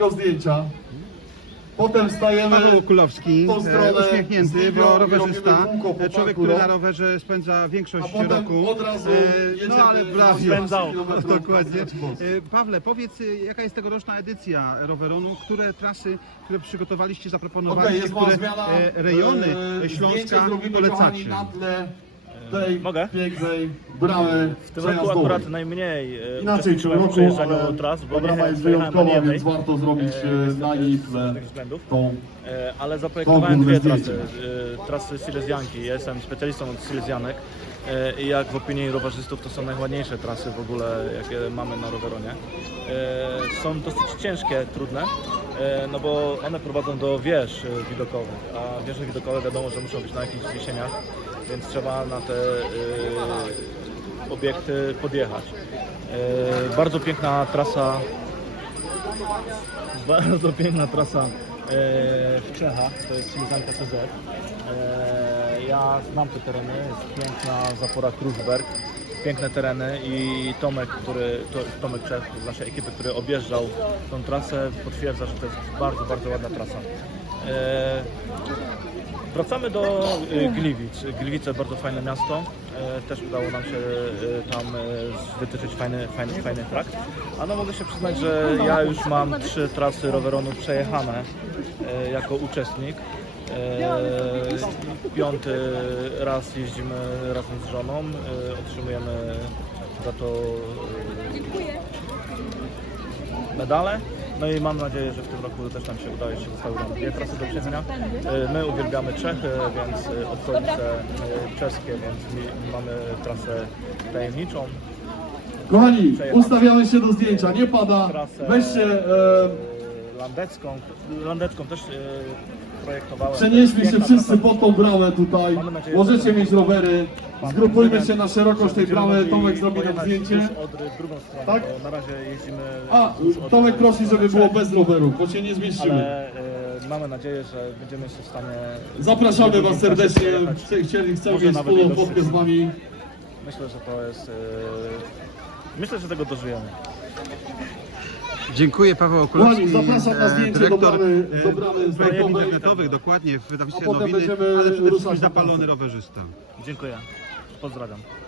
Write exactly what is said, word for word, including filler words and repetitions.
zdjęcia. Potem stajemy Paweł Okulowski, w tą stronę, uśmiechnięty, zdjęcia bo i rowerzysta, robimy kółko po człowiek, parku, który no. na rowerze spędza A większość potem roku. od razu E, jedziemy no ale prawie spędzał. dokładnie. E, Pawle, powiedz, jaka jest tegoroczna edycja Roweronu? Które trasy, które przygotowaliście, zaproponowaliście, Okay, jest mała które zmiana. e, rejony E, Śląska zdjęcie zrobimy, kochani, polecacie? na tle tej Mogę? pięknej bramy W tym roku przejazdowej. akurat najmniej e, Inaczej w tym uczestniczyłem w roku, przejeżdżaniu ale tras, bo ta brama nie jest pojechałem wyjątkowa, ani więc jednej, warto zrobić e, e, na jej tle z tych względów. tą. E, ale To zaprojektowałem główne dwie trasy, zdjęcie. e, trasy silesianki. Ja jestem specjalistą od silesianek e, i jak w opinii rowerzystów to są najładniejsze trasy w ogóle, jakie mamy na Roweronie. E, są dosyć ciężkie, trudne, e, no bo one prowadzą do wież e, widokowych, a wieże widokowe wiadomo, że muszą być na jakichś wzniesieniach, więc trzeba na te e, obiekty podjechać. E, bardzo piękna trasa, bardzo piękna trasa e, w Czechach, to jest Silesianka T Z. E, ja znam te tereny, jest piękna zapora Kruszberg, piękne tereny i Tomek, który, to, Tomek Czech z naszej ekipy, który objeżdżał tą trasę, potwierdza, że to jest bardzo, bardzo ładna trasa. E, Wracamy do y, Gliwic. Gliwice bardzo fajne miasto. E, też udało nam się e, tam e, wytyczyć fajny, fajny, fajny trakt. A no mogę się przyznać, że ja już mam trzy trasy roweronu przejechane e, jako uczestnik. E, piąty raz jeździmy razem z żoną. E, otrzymujemy za to e, medale. No i mam nadzieję, że w tym roku też nam się uda, jeszcze zostały nam dwie trasy do przejechania. My uwielbiamy Czechy, więc okolice czeskie, więc my mamy trasę tajemniczą. Kochani, ustawiamy się do zdjęcia, nie pada. Trasę Weźcie, e, landecką, landecką też e, projektowałem. przenieśmy się Piękna wszyscy trasa. pod tą bramę tutaj. Mamy nadzieję, Możecie że- mieć rowery. Zgrupujmy się na szerokość tej Będziemy bramy. mogli Tomek zrobi nam pojechać zdjęcie. tuż Odry w drugą stronę, Tak? bo na razie jeździmy A, tuż od- Tomek prosi, żeby było Czech, bez rowerów, bo się nie zmieścimy. ale e, mamy nadzieję, że będziemy się w stanie... Zapraszamy Was serdecznie. Jechać. Chce- Chcieli, chcemy Może mieć nawet wspólną i do fotkę z Wami. Myślę, że to jest... e, Myślę, że tego dożyjemy. Dziękuję, Paweł Okulowski, Kochani, zapraszam na e, zdjęcie do dyrektor bramy- e, do bramy projektów znajomej. internetowych, dokładnie w A wydawnictwie potem Nowiny, będziemy ale przede ruszać wszystkim na zapalony trasę. rowerzysta. Dziękuję. Pozdrawiam.